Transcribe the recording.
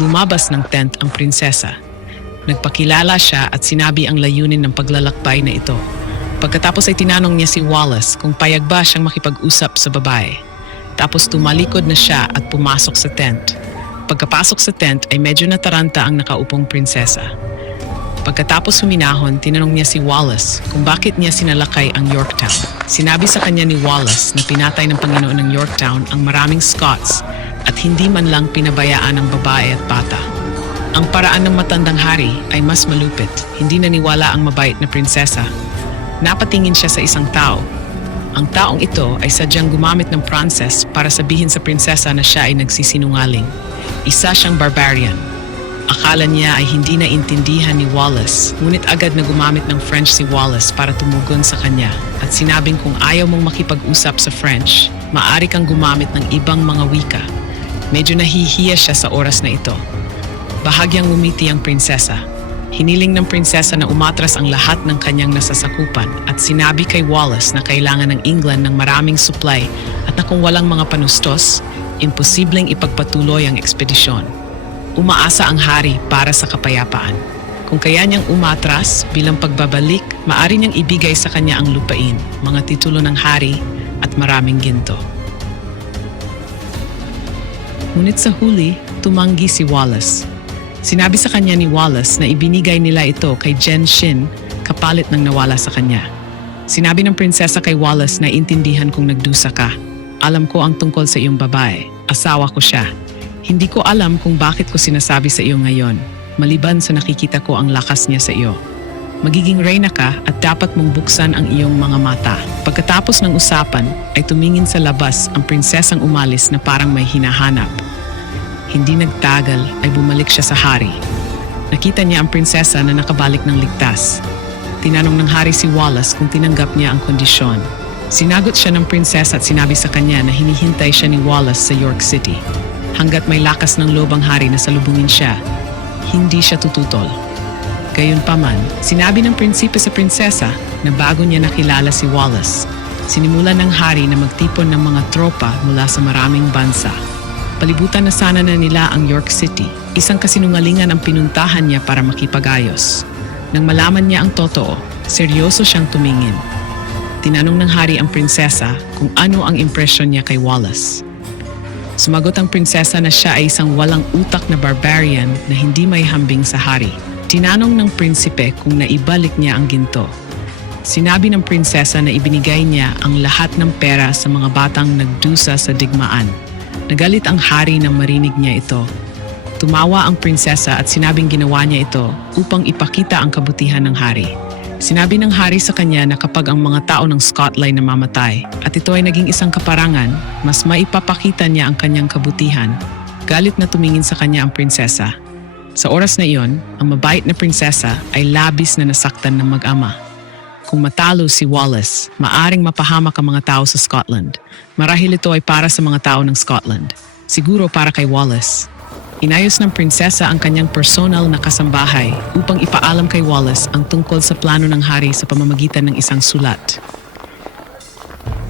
Lumabas ng tent ang prinsesa. Nagpakilala siya at sinabi ang layunin ng paglalakbay na ito. Pagkatapos ay tinanong niya si Wallace kung payag ba siyang makipag-usap sa babae. Tapos tumalikod na siya at pumasok sa tent. Pagkapasok sa tent ay medyo nataranta ang nakaupong prinsesa. Pagkatapos huminahon, tinanong niya si Wallace kung bakit niya sinalakay ang Yorktown. Sinabi sa kanya ni Wallace na pinatay ng Panginoon ng Yorktown ang maraming Scots at hindi man lang pinabayaan ang babae at bata. Ang paraan ng matandang hari ay mas malupit. Hindi naniwala ang mabait na prinsesa. Napatingin siya sa isang tao. Ang taong ito ay sadyang gumamit ng process para sabihin sa prinsesa na siya ay nagsisinungaling. Isa siyang barbarian. Akala niya ay hindi naintindihan ni Wallace, ngunit agad na gumamit ng French si Wallace para tumugon sa kanya at sinabing kung ayaw mong makipag-usap sa French, maaari kang gumamit ng ibang mga wika. Medyo nahihiya siya sa oras na ito. Bahagyang umiti ang prinsesa. Hiniling ng prinsesa na umatras ang lahat ng kanyang nasasakupan at sinabi kay Wallace na kailangan ng England ng maraming supply at na kung walang mga panustos, imposibleng ipagpatuloy ang ekspedisyon. Umaasa ang hari para sa kapayapaan. Kung kaya niyang umatras bilang pagbabalik, maaari niyang ibigay sa kanya ang lupain, mga titulo ng hari at maraming ginto. Ngunit sa huli, tumanggi si Wallace. Sinabi sa kanya ni Wallace na ibinigay nila ito kay Jen Shin kapalit ng nawala sa kanya. Sinabi ng prinsesa kay Wallace na intindihan kung nagdusa ka. Alam ko ang tungkol sa iyong babae. Asawa ko siya. Hindi ko alam kung bakit ko sinasabi sa iyo ngayon, maliban sa nakikita ko ang lakas niya sa iyo. Magiging reyna ka at dapat mong buksan ang iyong mga mata. Pagkatapos ng usapan, ay tumingin sa labas ang prinsesang umalis na parang may hinahanap. Hindi nagtagal ay bumalik siya sa hari. Nakita niya ang prinsesa na nakabalik ng ligtas. Tinanong ng hari si Wallace kung tinanggap niya ang kondisyon. Sinagot siya ng prinsesa at sinabi sa kanya na hinihintay siya ni Wallace sa York City. Hanggat may lakas ng loob ang hari na salubungin siya, hindi siya tututol. Gayunpaman, sinabi ng prinsipe sa prinsesa na bago niya nakilala si Wallace, sinimulan ng hari na magtipon ng mga tropa mula sa maraming bansa. Palibutan na sana na nila ang York City. Isang kasinungalingan ang pinuntahan niya para makipagayos. Nang malaman niya ang totoo, seryoso siyang tumingin. Tinanong ng hari ang prinsesa kung ano ang impresyon niya kay Wallace. Sumagot ang prinsesa na siya ay isang walang utak na barbarian na hindi may hambing sa hari. Tinanong ng prinsipe kung naibalik niya ang ginto. Sinabi ng prinsesa na ibinigay niya ang lahat ng pera sa mga batang nagdusa sa digmaan. Nagalit ang hari nang marinig niya ito. Tumawa ang prinsesa at sinabing ginawa niya ito upang ipakita ang kabutihan ng hari. Sinabi ng hari sa kanya na kapag ang mga tao ng Scotland namamatay at ito ay naging isang kaparangan, mas maipapakita niya ang kanyang kabutihan. Galit na tumingin sa kanya ang prinsesa. Sa oras na iyon, ang mabait na prinsesa ay labis na nasaktan ng mag-ama. Kung matalo si Wallace, maaring mapahamak ang mga tao sa Scotland. Marahil ito ay para sa mga tao ng Scotland. Siguro para kay Wallace. Inayos ng prinsesa ang kanyang personal na kasambahay upang ipaalam kay Wallace ang tungkol sa plano ng hari sa pamamagitan ng isang sulat.